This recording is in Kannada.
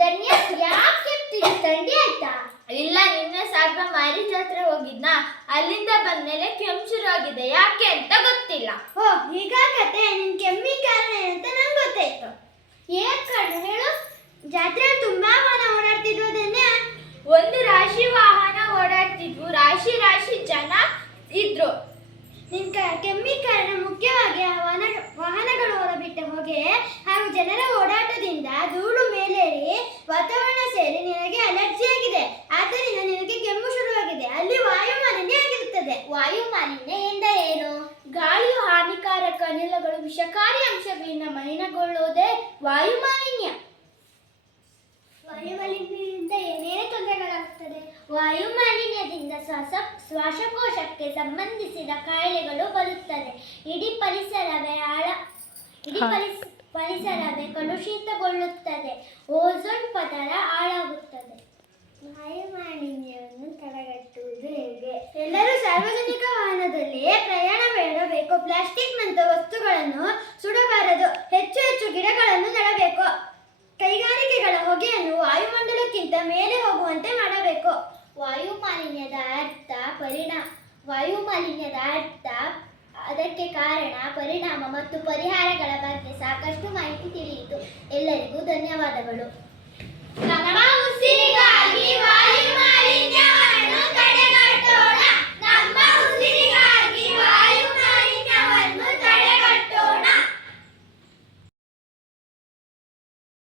ಧನ್ಯ, ಯಾಕೆ ಥಂಡಿ ಆಯ್ತಾ? ಇಲ್ಲ, ನಿನ್ನೆ ಸಾಹೇಬ್ರ ಮಾರಿ ಜಾತ್ರೆ ಹೋಗಿದ್ನಾ, ಅಲ್ಲಿಂದ ಬಂದ್ಮೇಲೆ ಕೆಮ್ಮು ಶುರು ಆಗಿದೆ. ಯಾಕೆ ಅಂತ ಗೊತ್ತಿಲ್ಲ. ಓ, ಈಗ ಕತೆ. ನಿನ್ ಕೆಮ್ಮಿ ಕಾರಣ ಏನಂತ ನಂಗೆ ಗೊತ್ತಾಯ್ತು. ಏನ್ ಕಾರಣ ಹೇಳು? ಜಾತ್ರೆ ತುಂಬಾ ವಾಹನ ಓಡಾಡ್ತಿದ್ವು ಧನ್ಯ. ಒಂದು ರಾಶಿ ವಾಹನ ಓಡಾಡ್ತಿದ್ವು, ರಾಶಿ ರಾಶಿ ಜನ ಇದ್ರು. ನಿನ್ ಕೆಮ್ಮಿ ಕಾರಣ ಮುಖ್ಯವಾಗಿ ವಾಹನಗಳು ಹೊರಬಿಟ್ಟ ಹೊಗೆ ಹಾಗೂ ಜನರ ಓಡಾಟದಿಂದ ಧೂಳು ಮೇಲೇರಿ ವಾತಾವರಣ ಸೇರಿ ನಿನಗೆ ಅಲರ್ಜಿ ಆಗಿದೆ. ಆದ್ದರಿಂದ ನಿನಗೆ ಕೆಮ್ಮು ಶುರುವಾಗಿದೆ. ಅಲ್ಲಿ ವಾಯು ಮಾಲಿನ್ಯ ಆಗಿರುತ್ತದೆ. ವಾಯು ಮಾಲಿನ್ಯ ಎಂದರೆ ಏನು? ಗಾಳಿಯು ಹಾನಿಕಾರಕ ಅನಿಲಗಳು ವಿಷಕಾರಿ ಅಂಶಗಳಿಂದ ಮಲಿನಗೊಳ್ಳುವುದೇ ವಾಯು ಮಾಲಿನ್ಯ. ವಾಯು ಮಾಲಿನ್ಯದಿಂದ ಏನೇನು ತೊಂದರೆಗಳಾಗುತ್ತದೆ? ವಾಯು ಮಾಲಿನ್ಯದಿಂದ ಶ್ವಾಸಕೋಶಕ್ಕೆ ಸಂಬಂಧಿಸಿದ ಕಾಯಿಲೆಗಳು ಬರುತ್ತವೆ. ಇಡೀ ಪರಿಸರವೇ ಕಲುಷಿತಗೊಳ್ಳುತ್ತದೆ. ಓಝೋನ್ ಪದರ ಹಾಳಾಗುತ್ತದೆ. ವಾಯು ಮಾಲಿನ್ಯವನ್ನು ತಡೆಗಟ್ಟುವುದು ಹೇಗೆ? ಎಲ್ಲರೂ ಸಾರ್ವಜನಿಕ ವಾಹನದಲ್ಲಿ ಪ್ರಯಾಣ ಮಾಡಬೇಕು. ಪ್ಲಾಸ್ಟಿಕ್ನಂಥ ವಸ್ತುಗಳನ್ನು ಸುಡಬಾರದು. ಹೆಚ್ಚು ಹೆಚ್ಚು ಗಿಡಗಳನ್ನು ನೆಡಬೇಕು. ಕೈಗಾರಿಕೆಗಳ ಹೊಗೆಯನ್ನು ವಾಯುಮಂಡಲಕ್ಕಿಂತ ಮೇಲೆ ಹೋಗುವಂತೆ ಮಾಡಬೇಕು. ವಾಯು ಮಾಲಿನ್ಯದ ಅರ್ಥ, ಅದಕ್ಕೆ ಕಾರಣ, ಪರಿಣಾಮ ಮತ್ತು ಪರಿಹಾರಗಳ ಬಗ್ಗೆ ಸಾಕಷ್ಟು ಮಾಹಿತಿ ತಿಳಿಯಿತು. ಎಲ್ಲರಿಗೂ ಧನ್ಯವಾದಗಳು.